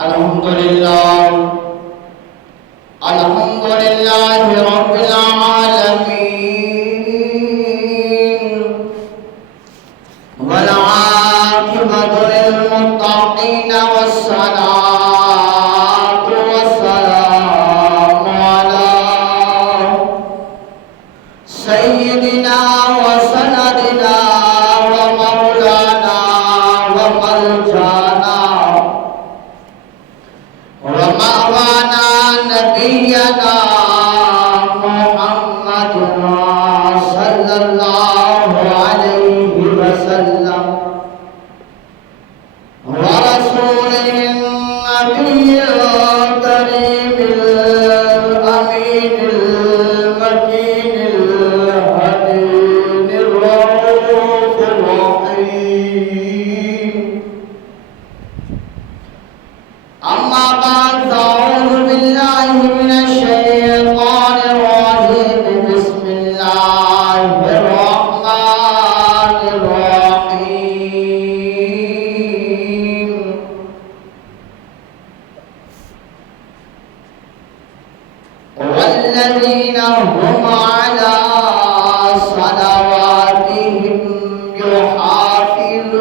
الحمد لله الحمد لله رب العالمين والعاقبة للمتقين والصلاة والسلام على سيدنا وسندنا ومولانا وملجانا ومأوانا نبينا محمد صلى الله عليه وسلم ورسوله النبي الكريم الأمين المكين الهدي الرؤوف الرحيم. أما بعد فأعوذ بالله من الشيطان الرجيم. بسم الله الرحمن الرحيم. والذين هم على صلواتهم يحافظون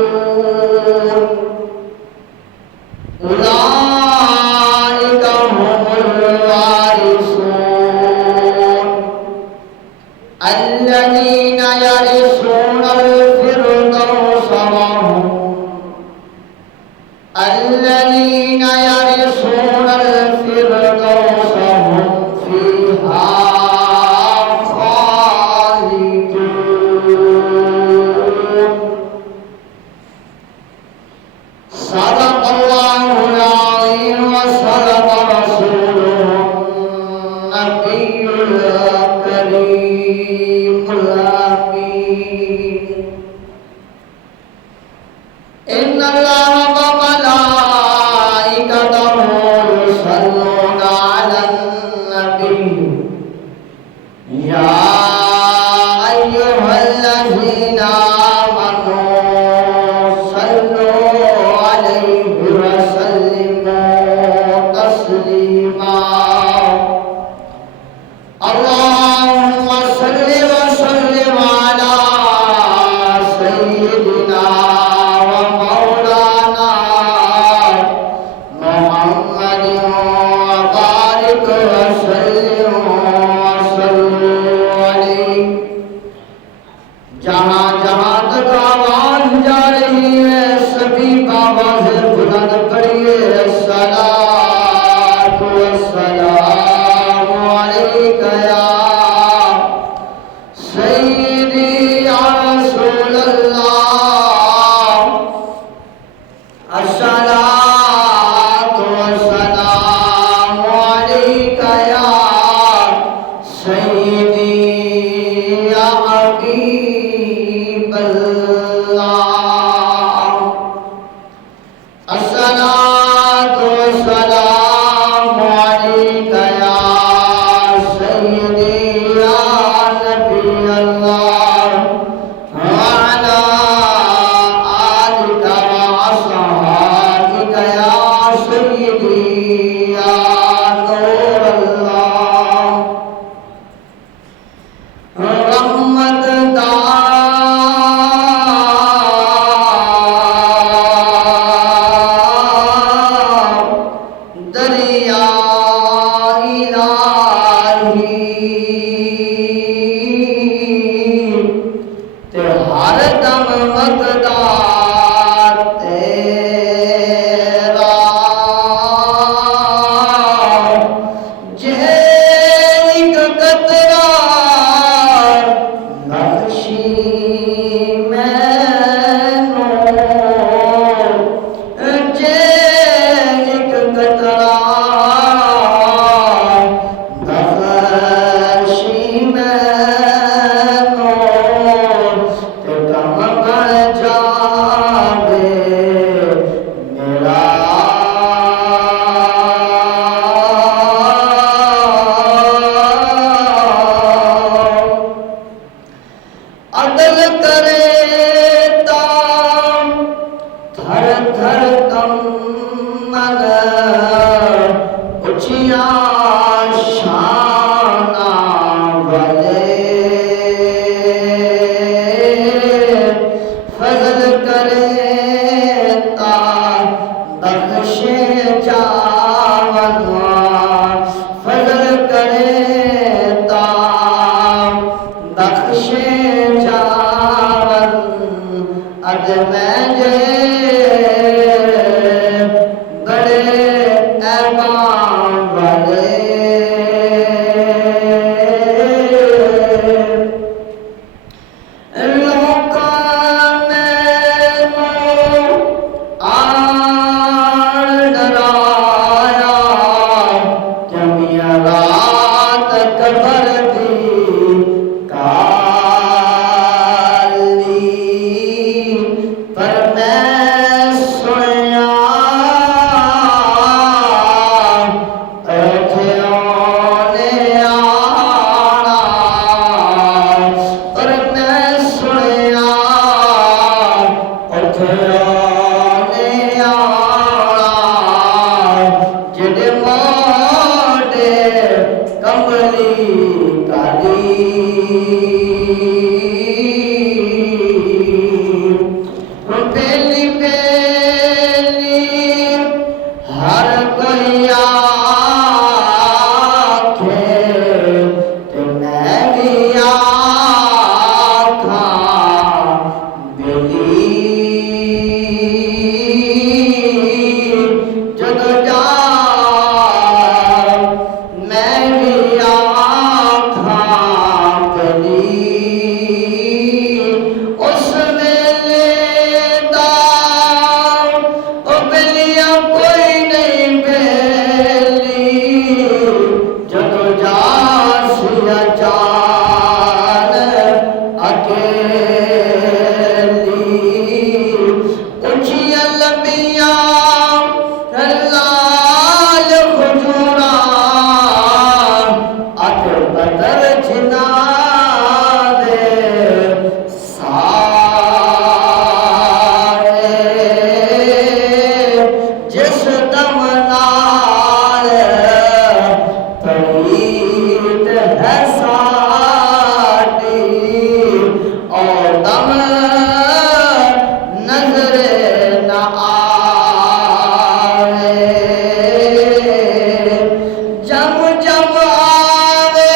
أولئك هم الوارثون الذين يرثون الفردوس هم فيها خالدون. صدق الله العظيم وصدق رسوله النبي الكريم الأمين. إن الله وملائكته يصلون على النبي يا أيها الذين آمنوا صلوا عليه وسلموا تسليما. اللهم صل وسلم على سيدنا ومولانا محمد وبارك وسلم وصلوا عليه. جہاں جہاں تک آواز جا رہی ہے سبھی آوازیں بلند پڑھیے. الصلاۃ والسلام علیک یا سیدی یا رسول اللہ. الصلاۃ والسلام علیک یا سیدی یا حبیب اللہ. الصلاۃ والسلام علیک یا سیدی یا نبی اللہ وعلی آلک وأصحابک دھڑکن من اچھیا شانہ والے فضل کرے تا بخشے جاون فضل کرے تا بخشے جاون اد میں جے بڑے ایبان والے لوکاں میں آن ڈرایا جمعیہ رات قبر دی کالی پر میں سنیا ایتھے آنے آنا پر میں سنیا ایتھے آنے آنا جڑے موڈے کملی کالی پہلی پہلی ہر کوئی آکھے تے میں بھی آکھاں بیلی جدو جا میں بھی آکھاں بیلی اس ویلے دا او بیلیاں کوئی نہیں بیلی جدو جا سیا جان اکیلی اچھیاں لمبیاں لال کھجوراں اک بدر جنا دے سارے جس دم نال پرید ہے ساڈی اور دم نظر نہ آوے جب جب آوے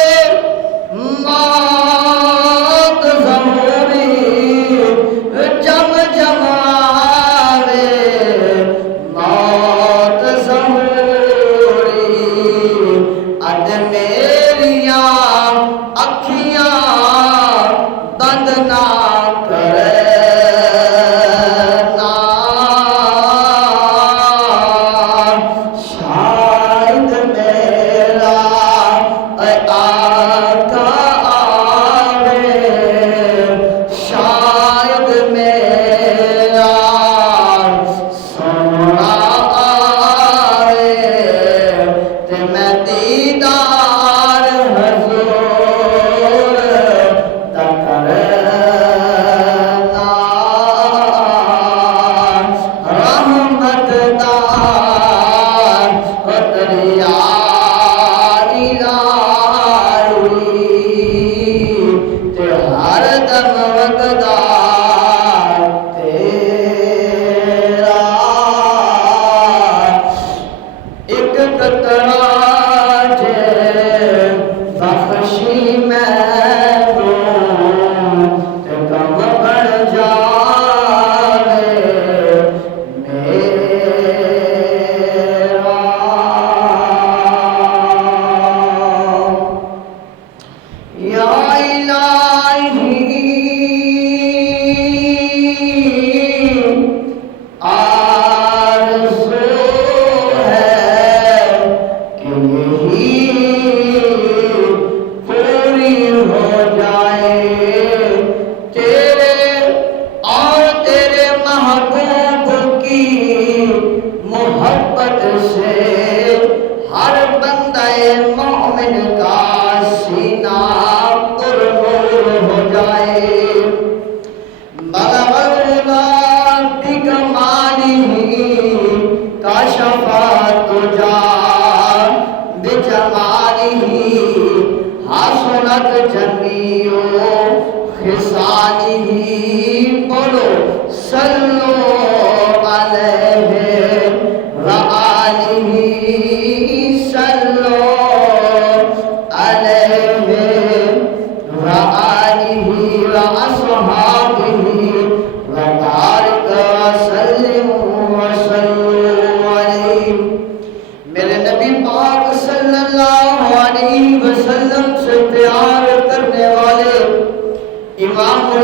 موت ضروری جب جب آوے موت ضروری اد میریاں اکھیاں بند نہ کرنا شاید میرا آقا آوے شاید میرا سونا آوے تے میں دیدار حضور دا کرنا رحمت دا دریا تے ہر دم وگدا تیرا ایک قطرہ جے بخشی مینوں تے کم بڑھ جاوے میرا یا الہی آرزو ہے کہ یہی پوری ہو جائے تیرے اور تیرے محبوب کی محبت سے ہر بندہ مومن کا سینہ پرنور ہو جائے بلغ اللہ بکمالہ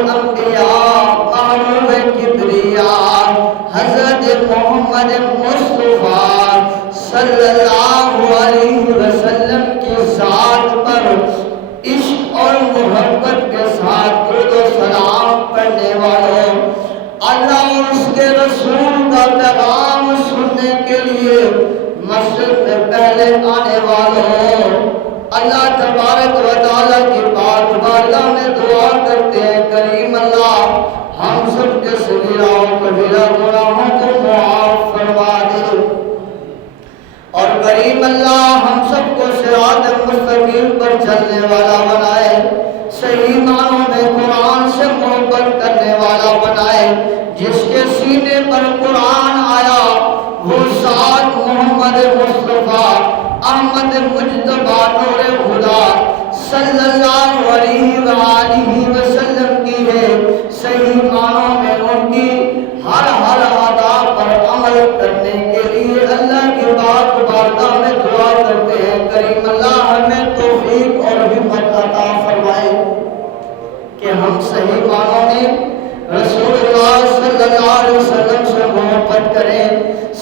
الانبیاء معروف کبریاء حضرت محمد مصطفیٰ صلی اللہ علیہ وسلم کی ذات پر عشق اور محبت کے ساتھ درود و سلام پڑھنے والوں، اللہ اور اس کے رسول کا پیغام سننے کے لیے مسجد میں پہلے آنے والوں، اللہ تبارک و تعالیٰ کی پاک بارگاہ میں دعا کرتے ہیں کریم اللہ ہم سب کے صغیرہ و کبیرہ گناہوں کو معاف فرما دے، اور کریم اللہ ہم سب کو صراط مستقیم پر چلنے والا بنائے، صحیح معنوں میں قرآن سے محبت کرنے والا بنائے، جس کے سینے پر قرآن آیا وہ ذات محمد مصطفیٰ احمد مجتبیٰ نور خدا صلی اللہ علیہ وآلہ وسلم کی ہے، صحیح معنوں میں ان کی ہر ادا پر عمل کرنے کے لیے اللہ کی پاک بارگاہ میں دعا کرتے ہیں کریم اللہ ہمیں توفیق اور ہمت عطا فرمائے کہ ہم صحیح معنوں میں رسول اللہ صلی اللہ علیہ وسلم سے محبت کریں،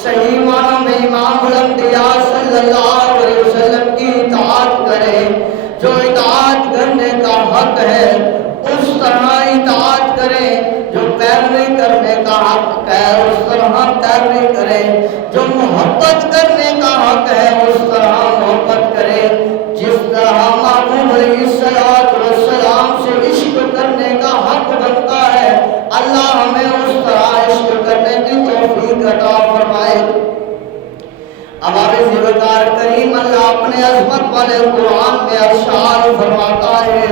صحیح معنوں میں امام الانبیاء صلی اللہ علیہ وسلم کی اطاعت کریں، جو اطاعت کرنے کا حق ہے اس طرح اطاعت کریں، جو پیروی کرنے کا حق ہے اس طرح پیروی کریں، جو محبت کرنے کا حق ہے اس طرح محبت کریں، جس طرح محبوب علیہ السلام سے عشق کرنے کا حق بنتا ہے اللہ ہمیں اس طرح عشق کرنے کی توفیق عطا فرمائے۔ اب آپ زیبکار کریم اللہ اپنے عظمت والے قرآن میں ارشاد فرماتا ہے،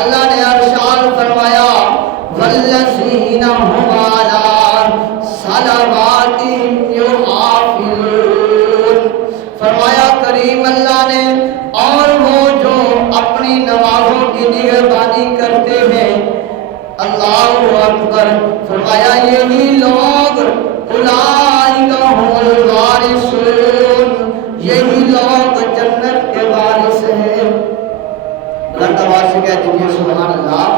اللہ نے ارشاد فرمایا وَالَّذِينَ هُمْ عَلَىٰ صَلَوَاتِهِمْ يُحَافِظُونَ، فرمایا کریم اللہ نے اور وہ جو اپنی نمازوں کی نگہبانی کرتے ہیں، اللہ اکبر، فرمایا یہی لوگ اولئک هم الوارثون، یہی لوگ جنت کے وارث ہیں، بلند آواز سے کہہ دیجیے سبحان اللہ۔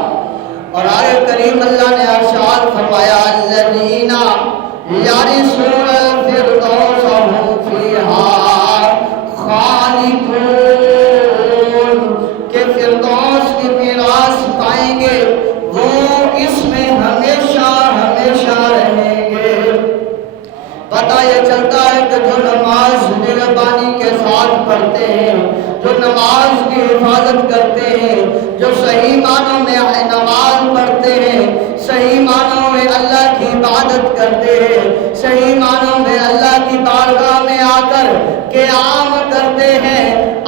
اور آگے کریم اللہ نے ارشاد فرمایا الذین یرثون الفردوس هم فیہا خالدون، کہ فردوس کی میراث پائیں گے وہ اس میں ہمیشہ ہمیشہ رہیں گے۔ پتہ یہ چلتا ہے کہ جو نماز نگہبانی کے ساتھ پڑھتے ہیں، جو نماز کی حفاظت کرتے ہیں، جو صحیح معنوں میں نماز پڑھتے ہیں، صحیح معنوں میں اللہ کی عبادت کرتے ہیں، صحیح معنوں میں اللہ کی بارگاہ میں آ کر قیام کرتے ہیں،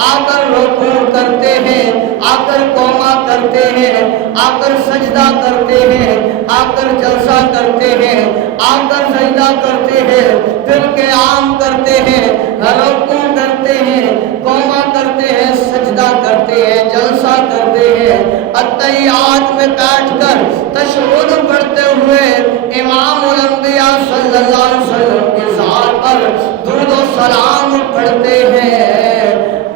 آ کر رکوع کرتے ہیں، آ کر قوما کرتے ہیں، آ کر سجدہ کرتے ہیں، آ کر جلسہ کرتے ہیں، آ کر سجدہ کرتے ہیں، پھر قیام کرتے ہیں، رکوع کرتے ہیں، قوما کرتے ہیں، سجدہ کرتے ہیں، جلسہ کرتے ہیں، اتحیات میں بیٹھ کر تشہد پڑھتے ہوئے امام الانبیاء صلی اللہ علیہ وسلم کی ذات پر درود و سلام پڑھتے ہیں،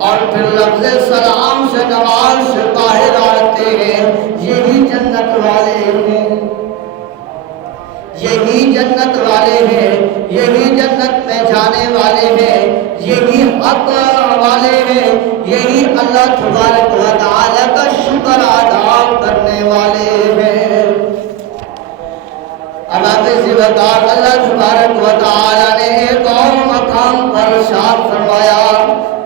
اور پھر لفظ سلام سے نماز سے باہر آتے ہیں، یہی جنت والے ہیں، یہی جنت والے ہیں، یہی جنت میں جانے والے ہیں، یہی حق والے ہیں، یہی اللہ تبارک و تعالی کا شکر ادا کرنے والے ہیں۔ اب آپ سے بتا اللہ تبارک و تعالی نے ایک اور مقام پر ارشاد فرمایا،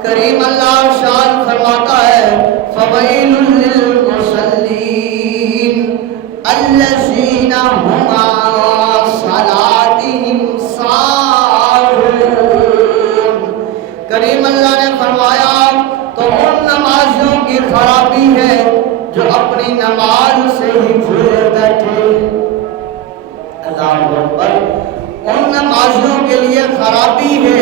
کریم اللہ ارشاد فرماتا ہے فویل للمصلین الذین هم علی صلاتهم ساہون، کریم اللہ نے فرمایا تو ان نمازیوں کی خرابی ہے جو اپنی نماز سے ہی بھولے بیٹھے، اللہ اکبر، ان نمازیوں کے لیے خرابی ہے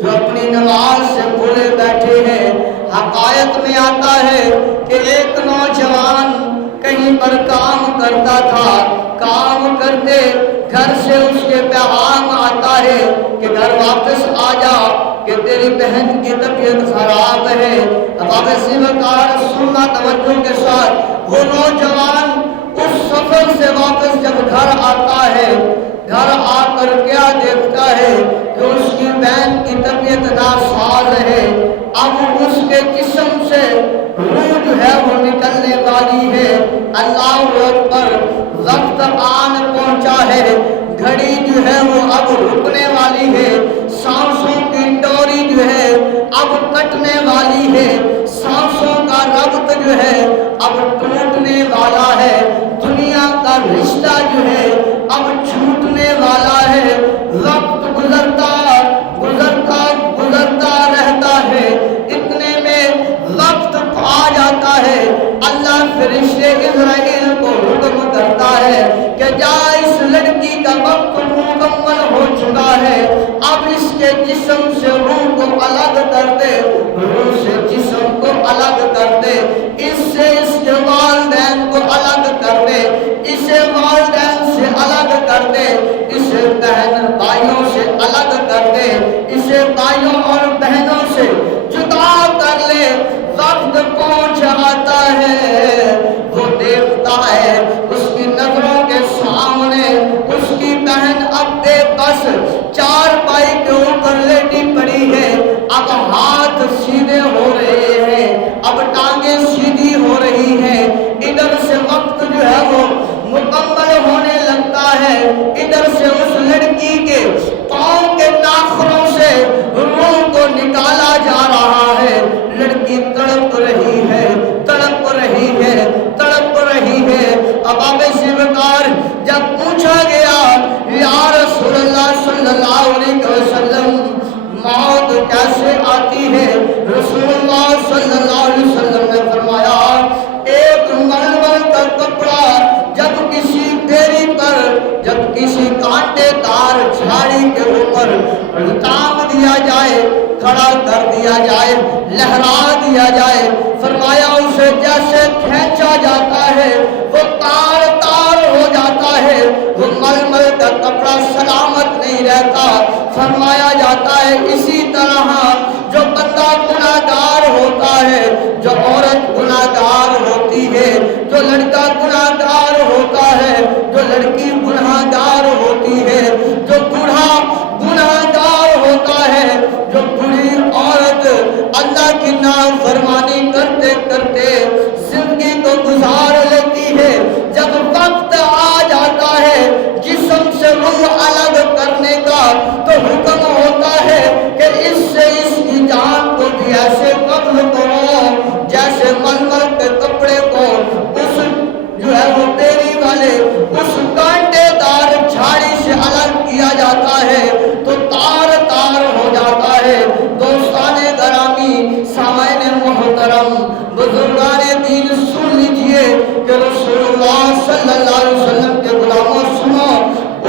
جو اپنی نماز سے بھولے بیٹھے ہیں۔ حقائق میں آتا ہے کہ ایک نوجوان کہیں پر کام کرتا تھا، کام کرتے گھر سے اس کے پیغام آتا ہے کہ گھر واپس آ جا کہ تیری بہن کی طبیعت خراب ہے۔ اب آپ اسی وقت سننا توجہ کے ساتھ، وہ نوجوان اس اس سفر سے واپس جب گھر آتا ہے، گھر آ کر کیا دیکھتا ہے کہ اس کی بہن کی طبیعت ناساز ہے۔ اب اس کے جسم سے روح جو ہے وہ نکلنے والی ہے۔ اللہ اکبر، وقت آن پہنچا ہے، گھڑی جو ہے وہ اب رکنے والی ہے، سانسوں کی ڈوری جو ہے اب کٹنے والی ہے، سانسوں کا ربط جو ہے اب ٹوٹنے والا ہے، دنیا کا رشتہ جو ہے اب چھوٹنے والا ہے۔ وقت گزرتا گزرتا گزرتا رہتا ہے، اتنے میں وقت آ جاتا ہے۔ اللہ فرشتے اسرائیل کو حکم کرتا ہے کہ جا، اس لڑکی کا وقت مکمل ہو چکا ہے، اب اس کے جسم سے روح کو الگ کر دے، روح سے جسم کو الگ کر دے، اس سے اس کے والدین کو الگ کر دے، اسے والدین سے الگ کر دے، اسے بہن بھائیوں سے الگ کر دے، اسے بھائیوں اور بہنوں سے جدا کر لے۔ وقت پہنچ آتا ہے، وہ دیکھتا ہے اس کی نظروں کے سامنے اس کی بہن اب بے بس چارپائی کے اوپر لیٹی پڑی ہے۔ اب ہاتھ سیدھے ہو رہے ہیں، اب ٹانگیں سیدھی ہو رہی ہیں، ادھر سے وقت جو ہے وہ مکمل ہونے لگتا ہے، ادھر سے اس لڑکی کے پاؤں کے ناخنوں سے روح کو نکالا جا رہا ہے۔ لڑکی تڑپ رہی ہے، تڑپ رہی ہے، تڑپ رہی ہے۔ اب اب سیوکار جب پوچھا گیا یا رسول اللہ صلی اللہ علیہ وسلم موت کیسے آتی ہے، رسول اللہ صلی اللہ علیہ وسلم نے فرمایا ایک ململ کا کپڑا جب کسی بیری پر، جب کسی کانٹے دار جھاڑی کے اوپر ٹانگ دیا جائے، کھڑا کر دیا جائے، لہرا دیا جائے، فرمایا اسے جیسے کھینچا جاتا ہے وہ تار تار ہو جاتا ہے، وہ ململ کا کپڑا سلامت نہیں رہتا۔ فرمایا جاتا ہے اسی طرح جو بندہ گناہگار ہوتا ہے، جو عورت گناہگار ہوتی ہے، جو لڑکا گناہگار ہوتا ہے، جو لڑکی گناہگار ہوتی ہے، جو بوڑھا گناہگار ہوتا ہے، جو بوڑھی عورت اللہ کی نافرمانی کرتے کرتے زندگی کو گزار لیتی ہے، جب وقت آ جاتا ہے جسم سے روح الگ کرنے کا تو حکم ہوتا ہے کہ اس سے اس کی جان کو بھی ایسے قتل کرو جیسے ململ کے کپڑے کو اس جو ہے وہ بیری والے اس کانٹے دار جھاڑی سے الگ کیا جاتا ہے تو تار تار ہو جاتا ہے۔ دوستان گرامی، سامعین محترم، بزرگان دین، سن لیجئے کہ رسول اللہ صلی اللہ علیہ وسلم کے غلاموں سنو،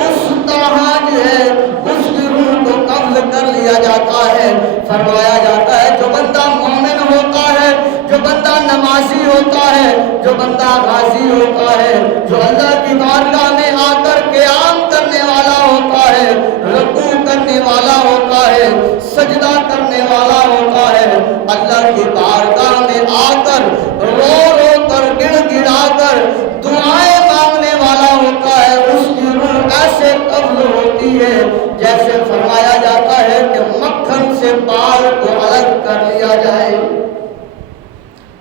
اس طرح جو ہے اس کی روح کو قبض کر لیا جاتا ہے۔ فرمایا جاتا ہے جو بندہ مومن ہوتا ہے، جو بندہ نمازی ہوتا ہے، جو بندہ غازی ہوتا ہے، جو اللہ کی بارگاہ میں آ کر قیام کرنے والا ہوتا ہے، رکوع کرنے والا ہوتا ہے، سجدہ کرنے والا ہوتا ہے، اللہ کی بارگاہ میں آ کر رو رو کر گڑ گڑا کر دعائیں مانگنے والا ہوتا ہے، اس کی روح ایسے قبض ہوتی ہے جیسے فرمایا جاتا ہے کہ مکھن سے بال کو الگ کر لیا جائے،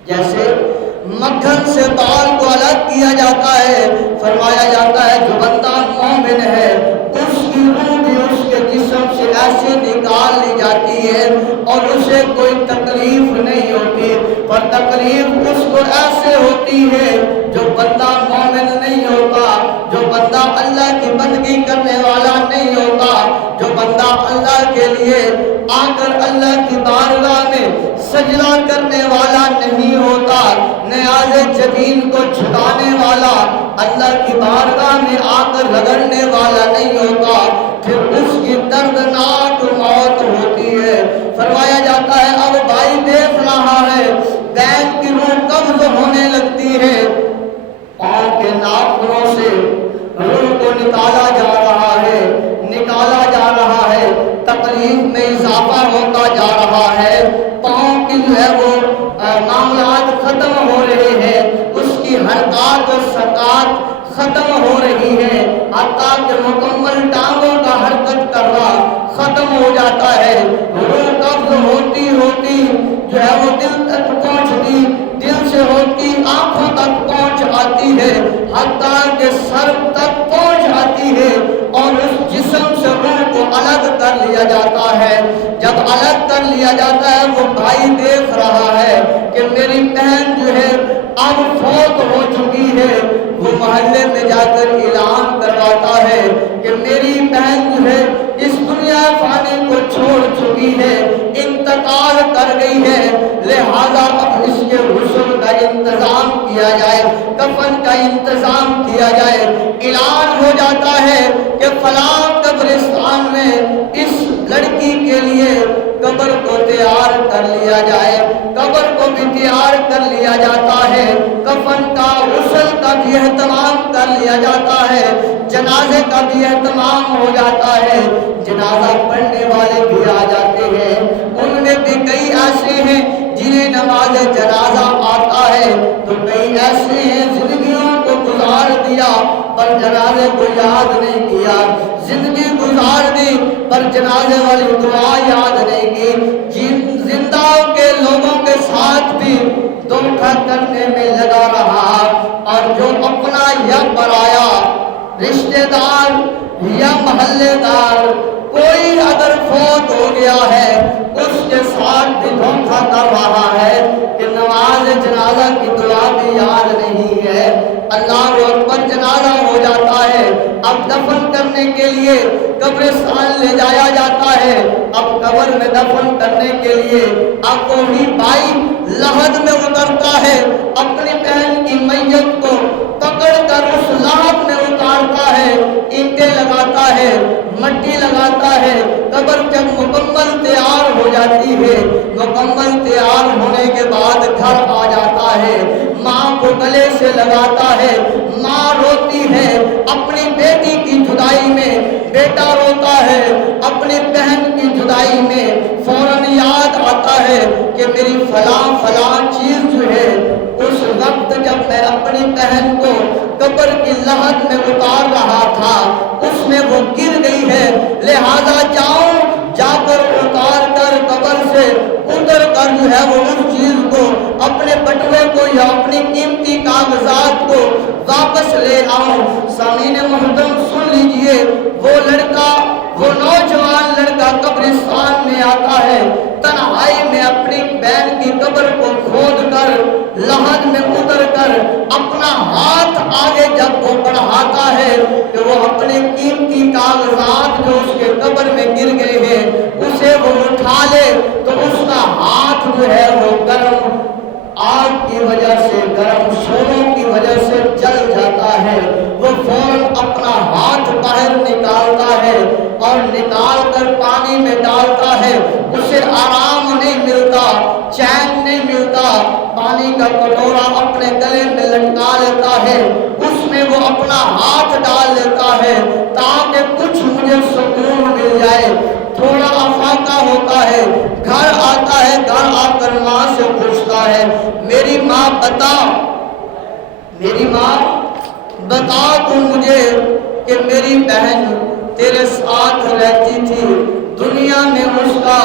جیسے مکھن سے بال کو الگ کیا جاتا ہے۔ فرمایا جاتا ہے جو بندہ مومن ہے اس کی روح بھی اس کے جسم سے ایسے نکال لی جاتی ہے اور اسے کوئی تکلیف نہیں ہوتی، پر تکلیف اس کو ایسے ہوتی ہے جو بندہ مومن نہیں ہوتا، جو بندہ اللہ کی بندگی کرنے والا نہیں ہوتا، جو بندہ اللہ کے لیے آ کر اللہ کی بارگاہ میں سجدہ کرنے والا نہیں ہوتا، نیاز جبین کو چھکانے والا، اللہ کی بارگاہ میں آ کر رگڑنے والا نہیں ہوتا، پھر اس کی دردناک موت ہوتی ہے۔ فرمایا جاتا ہے اب بھائی دیکھ رہا ہے بہن کی روح قبض ہونے لگتی ہے، پاؤں کے ناخنوں سے روح کو نکالا جا رہا ہے، نکالا جا رہا ہے، تکلیف میں اضافہ ہوتا جا رہا ہے، پاؤں کی جو ہے وہ معاملات ختم ہو رہے ہیں، اس کی حرکات و سکات مکمل ٹانگوں کا حرکت کرنا ختم ہو جاتا ہے، روح قبض ہوتی ہوتی جو ہے وہ دل تک پہنچتی، دل سے ہوتی آنکھوں تک پہنچ آتی ہے، حتیٰ کہ سر تک پہنچ آتی ہے، اور اس جسم سے روح کو الگ کر لیا جاتا ہے۔ جب الگ کر لیا جاتا ہے، وہ بھائی دیکھ رہا ہے کہ میری بہن جو ہے اب فوت ہو چکی ہے، وہ محلے میں جا کر اعلان کرواتا ہے کہ میری بہن جو ہے اس دنیا فانی کو چھوڑ چکی ہے، انتقال کر گئی ہے، لہذا اب اس کے غسل کا انتظام کیا جائے، کفن کا انتظام کیا جائے۔ اعلان ہو جاتا ہے کہ فلاں قبرستان میں اس لڑکی کے لیے قبر کو تیار کر لیا جائے، قبر کو بھی تیار کر لیا جاتا ہے، کفن کا غسل کا بھی اہتمام کر لیا جاتا ہے، جنازے کا بھی اہتمام ہو جاتا ہے۔ جنازہ پڑھنے والے بھی آ جاتے ہیں، ان میں بھی کئی ایسے ہیں جنہیں نماز جنازہ آتا ہے، تو کئی ایسے ہیں زندگیوں کو گزار دیا پر جنازے کو یاد نہیں کیا، زندگی گزار دی پر جنازے والی دعا یاد نہیں کی، زندہ کے لوگوں کے ساتھ بھی دھوکہ کرنے میں لگا رہا، اور جو اپنا یا پرایا رشتہ دار یا محلے دار کوئی اگر فوت ہو گیا ہے، اس کے ساتھ بھی دھوکہ کر رہا ہے کہ نماز جنازہ کی دعا بھی یاد نہیں ہے۔ اللہ اکبر، جنازہ ہو جاتا ہے، اب دفن کرنے کے لیے قبرستان لے جایا جاتا ہے، اب قبر میں دفن کرنے کے لیے اب وہی بھائی لحد میں اترتا ہے، اپنی بہن کی میت کو پکڑ کر اس لحد میں اتارتا ہے، اینٹیں لگاتا ہے، مٹی لگاتا ہے، قبر جب مکمل تیار ہو جاتی ہے، مکمل تیار ہونے کے بعد گھر آ جاتا ہے، ماں کو گلے سے لگاتا ہے، ماں روتی ہے اپنی بیٹی کی جدائی میں، بیٹا روتا ہے اپنی بہن کی جدائی میں، فوراً یاد آتا ہے کہ میری فلاں فلاں چیز جو ہے اس وقت جب میں اپنی بہن کو قبر کی لحد میں اتار رہا تھا اس میں وہ گر گئی ہے، لہذا جاؤں، جا کر اتار کر قبر سے اتر کر جو ہے وہ اس چیز کو، اپنے بٹوے کو یا اپنی قیمتی کاغذات کو واپس لے آؤں۔ سامعین محترم سن لیجئے، وہ لڑکا، وہ نوجوان لڑکا قبرستان میں آتا ہے، تنہائی میں اپنی بہن کی قبر کو کھود کر لحد میں اتر کر اپنا ہاتھ آگے جب وہ بڑھاتا ہے کہ وہ اپنے قیمتی کاغذات جو اس کے قبر میں گر گئے ہیں اسے وہ اٹھا لے تو اس کا ہاتھ جو ہے وہ گرم آگ کی وجہ سے، گرم شعلوں کی وجہ سے جل جاتا ہے، وہ فوراً اپنا ہاتھ باہر نکالتا ہے اور نکال کر پانی میں ڈالتا ہے، اسے آرام نہیں ملتا، چین نہیں ملتا، پانی کا کٹورا اپنے گلے میں لٹکا لیتا ہے، اس میں وہ اپنا ہاتھ ڈال لیتا ہے تاکہ کچھ مجھے سکون مل جائے، تھوڑا افاقہ ہوتا ہے، گھر آتا ہے، گھر آ کر ماں سے پوچھتا ہے، میری ماں بتا، میری ماں بتا تو مجھے کہ میری بہن تیرے ساتھ رہتی تھی، دنیا میں اس کا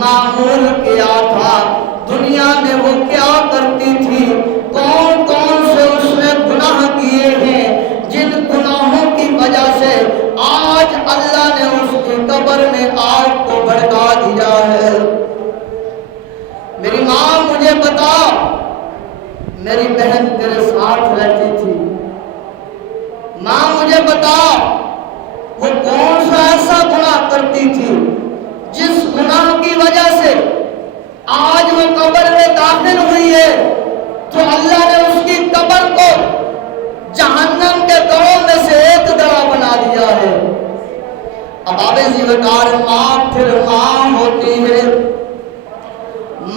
معمول کیا تھا، دنیا میں وہ کیا کرتی تھی، کون کون سے اس نے گناہ کیے ہیں، جن گناہوں کی وجہ سے آج اللہ نے اس کی قبر میں آگ کو بھڑکا دیا ہے۔ میری ماں مجھے بتا، میری بہن تیرے ساتھ رہتی تھی، ماں مجھے بتا وہ کون سا ایسا گناہ کرتی تھی جس گناہ کی وجہ سے آج وہ قبر میں داخل ہوئی ہے تو اللہ نے اس کی قبر کو جہنم کے گڑھوں میں سے ایک گڑھا بنا دیا ہے۔ اب آبِ وقار ماں پھر ماں ہوتی ہے،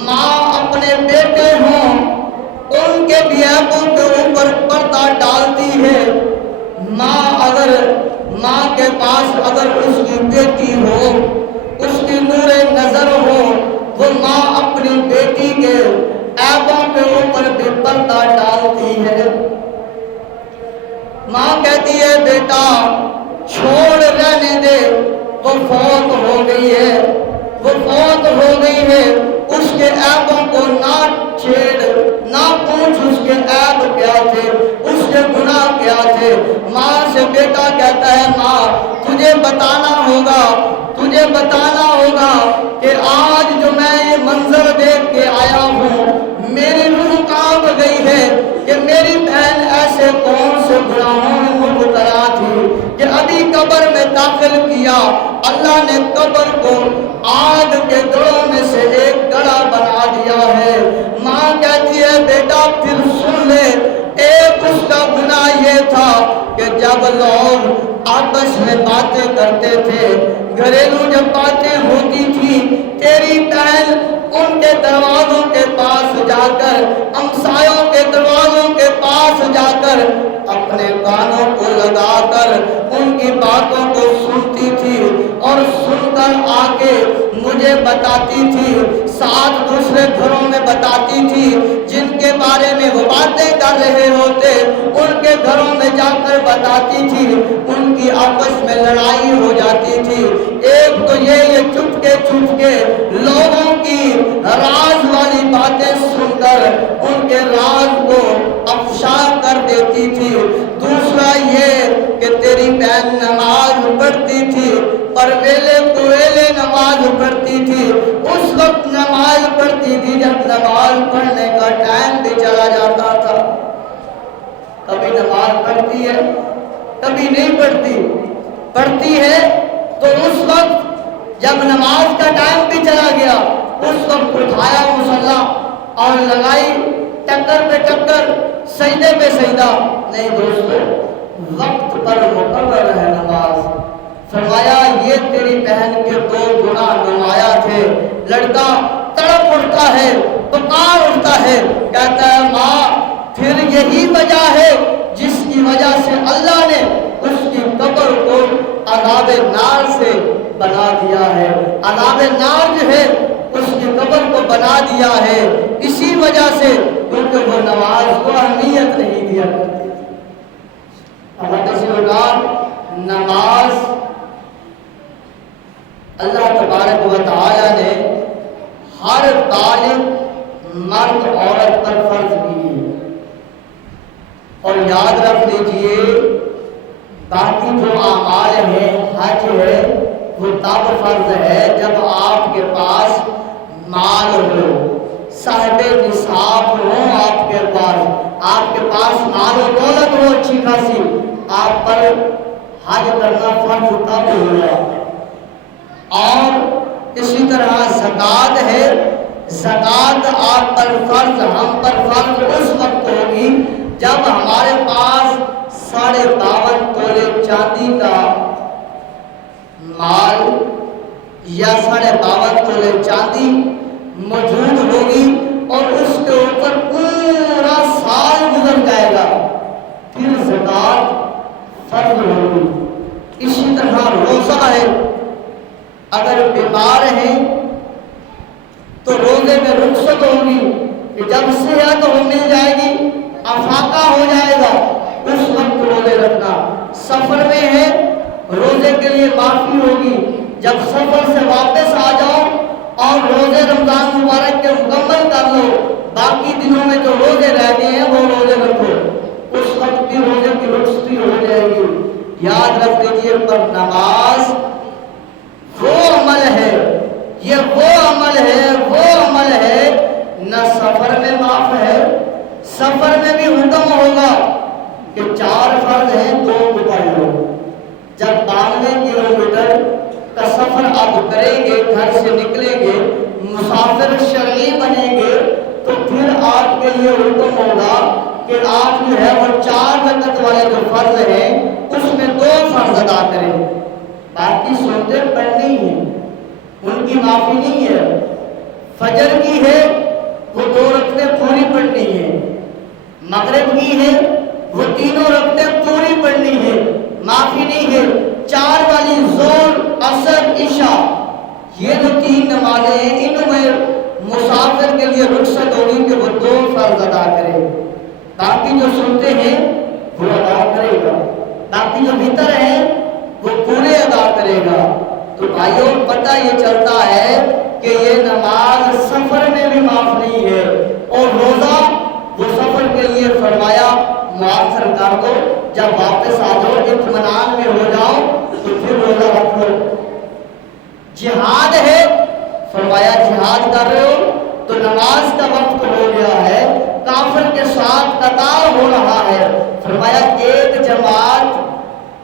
ماں اپنے بیٹے ہوں ان کے بھی عیبوں کے اوپر پردہ ڈالتی ہے، ماں کے پاس اگر اس کی بیٹی ہو، اس کی نور نظر ہو، وہ ماں اپنی بیٹی کے عیبوں کے اوپر بھی پردہ ڈالتی ہے۔ ماں کہتی ہے بیٹا چھوڑ رہنے دے، وہ فوت ہو گئی ہے، وہ فوت ہو گئی ہے، اس کے عیبوں کو نہ چھیڑ، نہ پوچھ اس کے عیب کیا تھے، اس کے گناہ کیا تھے۔ ماں سے بیٹا کہتا ہے ماں تجھے بتانا ہوگا، تجھے بتانا ہوگا کہ آج جو میں یہ منظر دیکھ کے آیا ہوں، میری روح کانپ گئی ہے کہ میری بہن ایسے کون سے گناہوں میں مبتلا تھی کہ ابھی قبر میں داخل کیا، اللہ نے قبر کو آگ کے گڑھوں میں سے ایک گڑھا بنا دیا ہے۔ ماں کہتی ہے بیٹا پھر سن لے، ایک اس کا گناہ یہ تھا کہ جب لوگ آپس میں باتیں کرتے تھے، گھریلو جب باتیں ہوتی تھی، تیری بہن ان کے دروازوں کے پاس جا کر، ہمسایوں کے دروازوں کے پاس جا کر اپنے کانوں کو لگا کر ان کی باتوں کو سنتی تھی، اور سن کر آ کے مجھے بتاتی تھی، ساتھ دوسرے گھروں میں بتاتی تھی، جن کے بارے میں وہ باتیں کر رہے ہوتے ان کے گھروں میں جا کر بتاتی تھی، ان کی آپس میں لڑائی ہو جاتی تھی۔ ایک تو یہ چپکے چپکے لوگوں کی راز والی باتیں سن کر ان کے راز کو افشا کر دیتی تھی، دوسرا یہ کہ تیری بہن نماز پڑھتی تھی پر ویلے کویلے نماز پڑھتی تھی، اس وقت نماز پڑھتی تھی جب نماز پڑھنے کا ٹائم بھی چلا جاتا تھا۔ کبھی نماز پڑھتی ہے کبھی نہیں پڑھتی، پڑھتی ہے تو اس وقت جب نماز کا ٹائم بھی چلا گیا اس وقت اٹھایا مصلی اور لگائی ٹکر پہ ٹکر، سجدے پہ سجدہ۔ نہیں دوستو، وقت پر مقرر ہے نماز۔ فرمایا یہ تیری بہن کے دو گناہ نمایاں تھے۔ لڑکا تڑپ اٹھتا ہے، پکار اٹھتا ہے، کہتا ہے ماں پھر یہی وجہ ہے جس کی وجہ سے اللہ نے اس کی قبر کو عذاب نار سے بنا دیا ہے، عذاب نار جو ہے اس کی قبر کو بنا دیا ہے، اسی وجہ سے کیونکہ وہ نماز کو اہمیت نہیں دیا کرتی تھی۔ اللہ کسی اوقات نماز اللہ تبارک و تعالی نے ہر بالغ مرد عورت پر فرض کی ہے، اور یاد رکھ لیجئے باقی جو اعمال ہیں، حج ہے وہ تب فرض ہے جب آپ کے پاس مال ہو، صاحب نصاب ہو، آپ کے پاس مال و دولت ہو اچھی خاصی، آپ پر حج کرنا فرض تب ہوگا۔ اور اسی طرح زکوٰۃ ہے، زکوٰۃ آپ پر فرض، ہم پر فرض اس وقت ہوگی جب ہمارے پاس 52.5 تولے چاندی کا مال یا 52.5 تولے چاندی موجود ہوگی اور اس کے اوپر پورا سال گزر جائے گا، پھر زکوٰۃ فرض ہوگی۔ اسی طرح روزہ ہے، اگر بیمار ہیں تو روزے میں رخصت ہوگی کہ جب صحت ہو مل جائے گی، افاقہ ہو جائے گا، اس وقت روزے رکھنا۔ سفر میں ہے، روزے کے لیے معافی ہوگی، جب سفر سے واپس آ جاؤ اور روزے رمضان مبارک کے مکمل کر لو، باقی دنوں میں جو روزے رہ گئے ہیں وہ روزے رکھو، اس وقت بھی روزے کی رخصتی ہو جائے گی۔ یاد رکھ لیجیے پر نماز وہ عمل ہے، یہ وہ عمل ہے، وہ عمل ہے نہ سفر میں معاف ہے، سفر میں بھی حکم ہوگا کہ 4 فرض ہیں 2 کو پڑھ لو۔ جب 92 کلومیٹر کا سفر آپ کریں گے، گھر سے نکلیں گے، مسافر شرعی بنیں گے، تو پھر آپ کے لیے حکم ہوگا کہ آپ جو ہے وہ 4 رکعت والے جو فرض ہیں اس میں 2 فرض ادا کریں، باقی سنتیں پڑھنی ہیں، ان کی معافی نہیں ہے۔ فجر کی ہے وہ 2 رکعتیں پوری پڑھنی ہے، مغرب کی ہے وہ 3 رکعتیں پوری پڑھنی ہے، معافی نہیں ہے۔ 4 والی ظہر، عصر، عشاء، یہ جو 3 نمازیں ہیں ان میں مسافر کے لیے رخصت ہوگی کہ وہ 2 فرض ادا کرے، باقی جو سنتے ہیں وہ ادا کرے گا، باقی جو وتر ہیں وہ پورے ادا کرے گا۔ تو بھائیوں پتہ یہ چلتا ہے کہ یہ نماز سفر میں بھی معاف نہیں ہے، اور روزہ وہ سفر کے لیے فرمایا معاف کر دو، جب واپس آ جاؤ اطمینان میں ہو جاؤ تو پھر روزہ رکھ لو۔ جہاد ہے، فرمایا جہاد کر رہے ہو تو نماز کا وقت ہو گیا ہے، کافر کے ساتھ قتال ہو رہا ہے، فرمایا ایک جماعت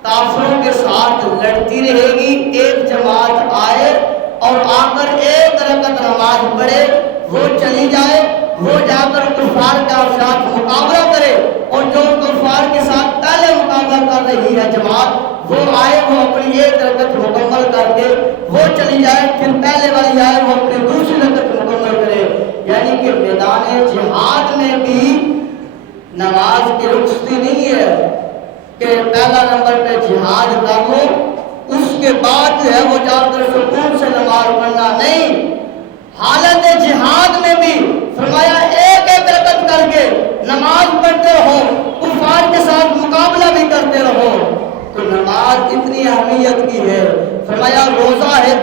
کافروں کے ساتھ لڑتی رہے گی، ایک جماعت آئے اور آ کر ایک رکعت نماز پڑھے، وہ چلی جائے، وہ جا کر کفار کے ساتھ مقابلہ کرے، اور جو کفار کے ساتھ پہلے مقابلہ کر رہی ہے جماعت، وہ آئے، وہ اپنی ایک رکعت مکمل کر کے وہ چلی جائے، پھر پہلے والی آئے، وہ اپنی دوسری رکعت مکمل کرے۔ یعنی کہ میدان جہاد میں بھی نماز کی رخصتی نہیں ہے کہ پہلا نمبر پہ جہاد کر لو، اس کے بعد جو ہے وہ جا کر سکون سے نماز پڑھنا نہیں۔ حالت جہاد میں بھی فرمایا ایک ایک رکعت کر کے نماز پڑھتے رہو، کفار کے ساتھ مقابلہ بھی کرتے رہو۔ تو نماز اتنی اہمیت کی ہے۔ فرمایا روزہ ہے،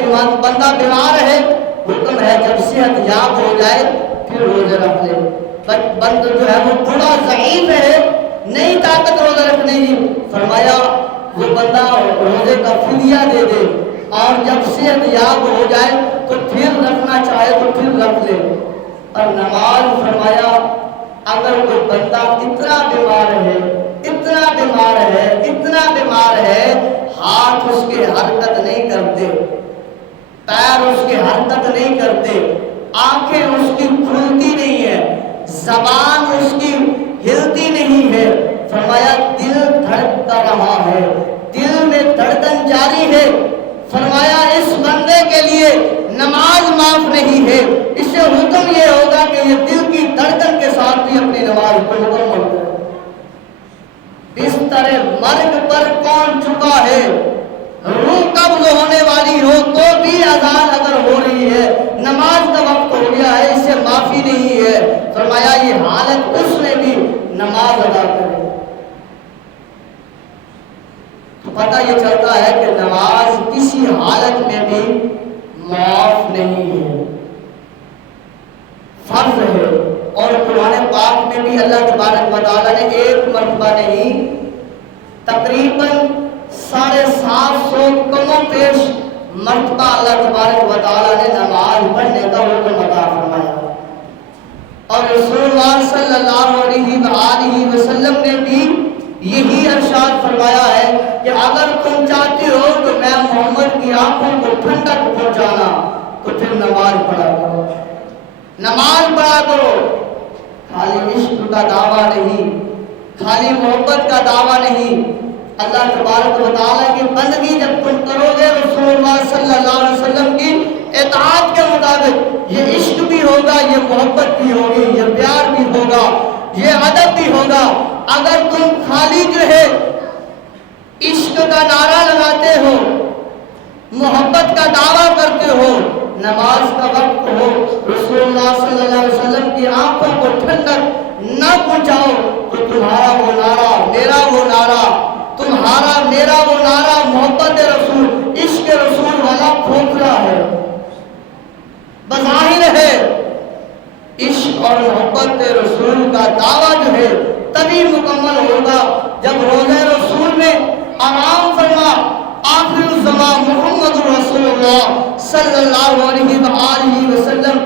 بندہ بیمار ہے، حکم ہے جب صحت یاب ہو جائے پھر روزے رکھ لے۔ بندہ جو ہے وہ بڑا ضعیف ہے، نہیں طاقت روزہ رکھنے کی، فرمایا وہ بندہ روزے کا فدیہ دے دے، اور جب صحت یاب ہو جائے تو پھر رکھنا چاہے تو پھر رکھ لے۔ اور نماز فرمایا اگر کوئی بندہ اتنا بیمار ہے، اتنا بیمار ہے، اتنا بیمار ہے، ہاتھ اس کے حرکت نہیں کرتے، پیر اس کے حرکت نہیں کرتے، آنکھیں اس کی کھلتی نہیں ہے، زبان اس کی ہلتی نہیں ہے، فرمایا دل دھڑکتا رہا ہے، دل میں دھڑکن جاری ہے، فرمایا اس بندے کے لیے نماز معاف نہیں ہے۔ اس سے حکم یہ ہوگا کہ یہ دل کی دھڑکن کے ساتھ بھی اپنی نماز کو مکمل کرے۔ بستر مرگ پر پہنچ چکا ہے، روح قبض ہونے والی ہو تو بھی اذان اگر ہو رہی ہے، نماز کا وقت ہو گیا ہے، اس سے معافی نہیں ہے، فرمایا یہ حالت اس میں بھی نماز ادا کرے۔ تو پتہ یہ چلتا ہے کہ نماز کسی حالت میں بھی معاف نہیں ہے، فرض ہے۔ اور قرآن پاک میں بھی اللہ تبارک و تعالیٰ نے ایک مرتبہ نہیں، تقریباً 750 کم و بیش مرتبہ اللہ تبارک و تعالیٰ نے نماز پڑھنے کا حکم عطا فرمایا، اور رسول اللہ صلی اللہ علیہ وآلہ وسلم نے بھی یہی ارشاد فرمایا ہے کہ اگر تم چاہتے ہو کہ میں محمد کی آنکھوں کو ٹھنڈک پہنچانا تو پھر نماز پڑھا کرو، نماز پڑھا کرو۔ خالی عشق کا دعویٰ نہیں، خالی محبت کا دعویٰ نہیں، اللہ تبارک و تعالیٰ کی بندگی جب تم کرو گے رسول اللہ صلی اللہ علیہ وسلم کی اطاعت کے مطابق، یہ عشق بھی ہوگا، یہ محبت بھی ہوگی، یہ پیار بھی ہوگا، یہ ادب بھی ہوگا۔ اگر تم خالی جو ہے عشق کا نعرہ لگاتے ہو، محبت کا دعویٰ کرتے ہو، نماز کا وقت ہو، رسول اللہ صلی اللہ علیہ وسلم کی آنکھوں کو ٹھنڈک نہ پہنچاؤ تو تمہارا وہ نعرہ، میرا وہ نعرہ، تمہارا میرا وہ نعرہ محبت رسول، عشق رسول والا کھوکھلا ہے، بظاہر ہے۔ عشق اور محبت رسول کا دعویٰ جو ہے تبھی مکمل ہوگا جب روزہ رسول میں آرام فرما آخر الزمان محمد رسول اللہ صلی اللہ علیہ وآلہ وسلم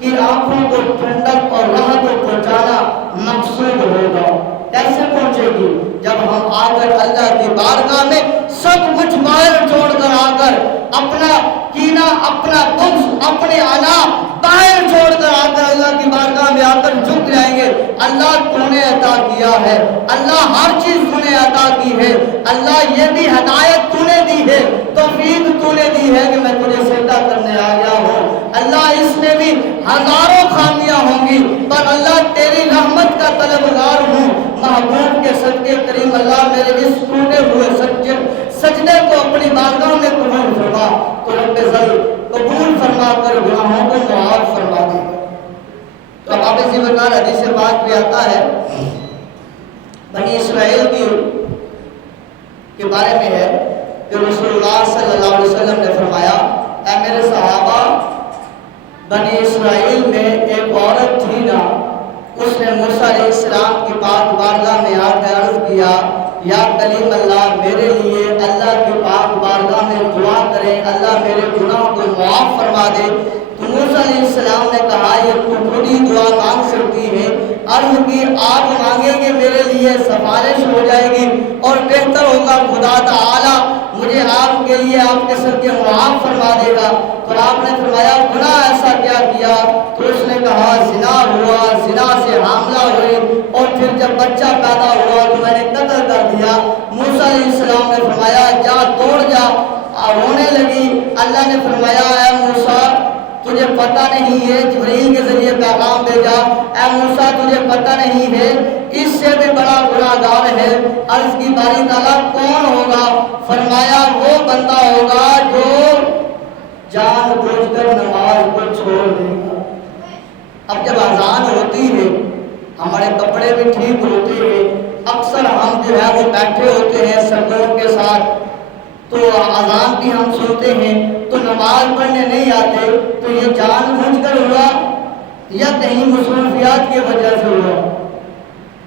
کی آنکھوں کو ٹھنڈک اور راحت پہنچانا مقصود ہوگا۔ کیسے پہنچے گی؟ جب ہم آ کر اللہ کی بارگاہ میں سب کچھ باہر چھوڑ کر آ کر اپنا کینہ، اپنا بغض، اپنے انا باہر چھوڑ کر آ کر اللہ کی بارگاہ میں آ کر جھک جائیں گے۔ اللہ تو نے عطا کیا ہے، اللہ ہر چیز تو نے عطا کی ہے، اللہ یہ بھی ہدایت تو نے دی ہے، توفیق تو نے دی ہے کہ میں تجھے سجدہ کرنے آ گیا ہوں۔ اللہ اس میں بھی ہزاروں خامیاں ہوں گی، پر اللہ تیری رحمت کا طلبگار ہوں، محبوب کے صدقے کریم اللہ میرے اس ٹوٹے ہوئے سجدے کو اپنی بارگاہ میں قبول فرما، تو رب ذل قبول فرما کر گناہوں کو معاف فرما دے۔ تو اب آپ اسی بکار حدیث پاک بھی آتا ہے، بنی اسرائیل کے بارے میں ہے کہ رسول اللہ صلی اللہ علیہ وسلم نے فرمایا اے میرے صحابہ، بنی اسرائیل میں ایک عورت تھی نا، اس نے موسیٰ علیہ السلام کی پاک بارگاہ میں آ کر عرض کیا یا کلیم اللہ، میرے لیے اللہ کی پاک بارگاہ میں دعا کریں، اللہ میرے گناہ کو معاف فرما دے۔ تو موسیٰ علیہ السلام نے کہا یہ تو بڑی دعا مانگ سکتی ہے، عرض کی آپ مانگیں گے میرے لیے سفارش ہو جائے گی اور بہتر ہوگا خدا تعالی مجھے آپ کے لیے آپ کے صدقے معاف فرما دے گا۔ تو آپ نے فرمایا گناہ ایسا کیا کیا؟ تو اس نے کہا زنا ہوا، زنا سے حاملہ ہوئی اور پھر جب بچہ پیدا ہوا تو میں نے قتل کر دیا۔ موسیٰ علیہ السلام نے فرمایا جا توڑ جا، رونے لگی۔ اللہ نے فرمایا اے موسیٰ تجھے پتہ نہیں ہے، جبرائیل کے ذریعے پیغام بھیجا، اے موسیٰ تجھے پتہ نہیں ہے اس سے بھی بڑا گناہگار ہے۔ عرض کی باری تعالیٰ کون ہوگا؟ فرمایا وہ بندہ ہوگا جو جان بوجھ کر نماز کو چھوڑ دے گا۔ اب جب اذان ہوتی ہے ہمارے کپڑے بھی ٹھیک ہوتے ہیں، اکثر ہم جو ہے وہ بیٹھے ہوتے ہیں سرگرم کے ساتھ، تو اذان بھی ہم سنتے ہیں تو نماز پڑھنے نہیں آتے، تو یہ جان بوجھ کر ہوا یا کہیں مصروفیات کی وجہ سے ہوا؟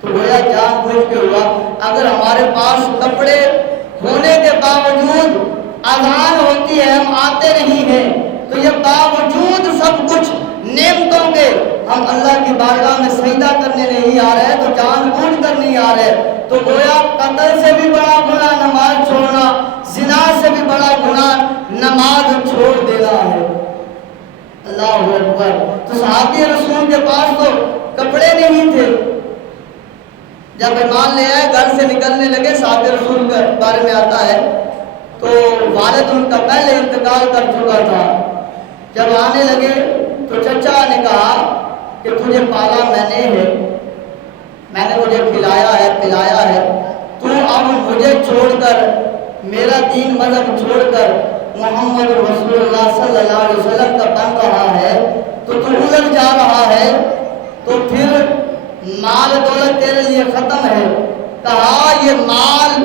تو گویا جان بوجھ کے ہوا۔ اگر ہمارے پاس کپڑے ہونے کے باوجود اذان ہوتی ہے ہم آتے نہیں ہیں، تو یہ باوجود سب کچھ نعمتوں کے ہم اللہ کی بارگاہ میں سجدہ کرنے نہیں آ رہے، تو جان بوجھ کر نہیں آ رہے، تو گویا قتل سے بھی بڑا گناہ نماز چھوڑنا، زنا سے بھی بڑا گناہ نماز چھوڑ دینا ہے۔ اللہ اکبر۔ تو صحابی رسول کے پاس تو کپڑے نہیں تھے، جب ایمان لے آئے گھر سے نکلنے لگے، صحابی رسول کے بارے میں آتا ہے تو والد ان کا پہلے انتقال کر چکا تھا۔ جب آنے لگے تو چچا نے کہا کہ تجھے پالا میں نے ہے، میں نے تجھے کھلایا ہے پلایا ہے، تو اب مجھے چھوڑ کر میرا دین مذہب چھوڑ کر محمد رسول اللہ صلی اللہ علیہ وسلم کا بن رہا ہے، تو ادھر جا رہا ہے، تو پھر مال دولت تیرے لیے ختم ہے۔ کہا یہ مال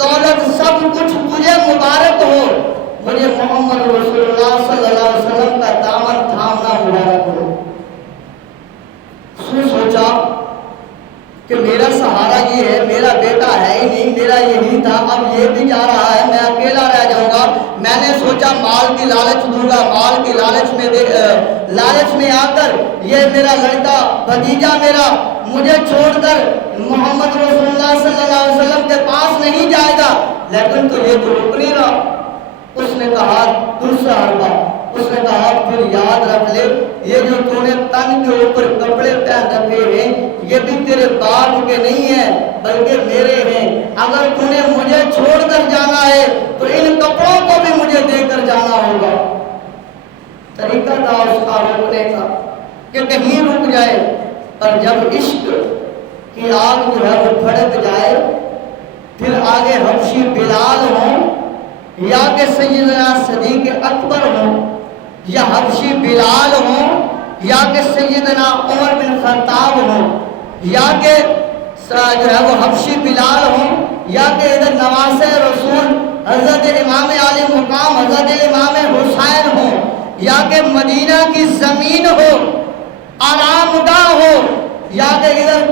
دولت سب کچھ تجھے مبارک ہو، مجھے محمد رسول اللہ صلی اللہ علیہ وسلم کا دامن تھامنا مبارک ہو۔ اس نے سوچا کہ میرا سہارا یہ ہے، میرا بیٹا ہے ہی نہیں، میرا یہی تھا، اب یہ بھی جا رہا ہے، میں اکیلا رہ جاؤں گا۔ میں نے سوچا مال کی لالچ دوں گا، مال کی لالچ میں آ کر یہ میرا لڑکا بھتیجا میرا مجھے چھوڑ کر محمد رسول اللہ صلی اللہ علیہ وسلم کے پاس نہیں جائے گا، لیکن تو یہ تو رک نہیں رہا۔ اس نے کہا دوسرا حربہ، اس نے کہا پھر یاد رکھ لے یہ جو تو نے تن کے اوپر کپڑے پہن رکھے ہیں یہ بھی تیرے باپ کے نہیں ہیں بلکہ میرے ہیں، اگر تو نے مجھے چھوڑ کر جانا ہے تو ان کپڑوں کو بھی مجھے دے کر جانا ہوگا۔ طریقہ تھا اس کا روکنے کا کہ کہیں رک جائے، پر جب عشق کی آگ جو ہے وہ بھڑک جائے، پھر آگے حبشی بلال ہوں یا کہ سیدنا صدیق اکبر ہوں، یا حبشی بلال ہوں یا کہ سیدنا عمر بن خطاب ہوں، یا کہ جو ہے وہ حبشی بلال ہوں، یا کہ ادھر نواسے رسول حضرت امام عالی مقام حضرت امام حسین ہوں، یا کہ مدینہ کی زمین ہو، آرام گاہ ہو، یا کہ ادھر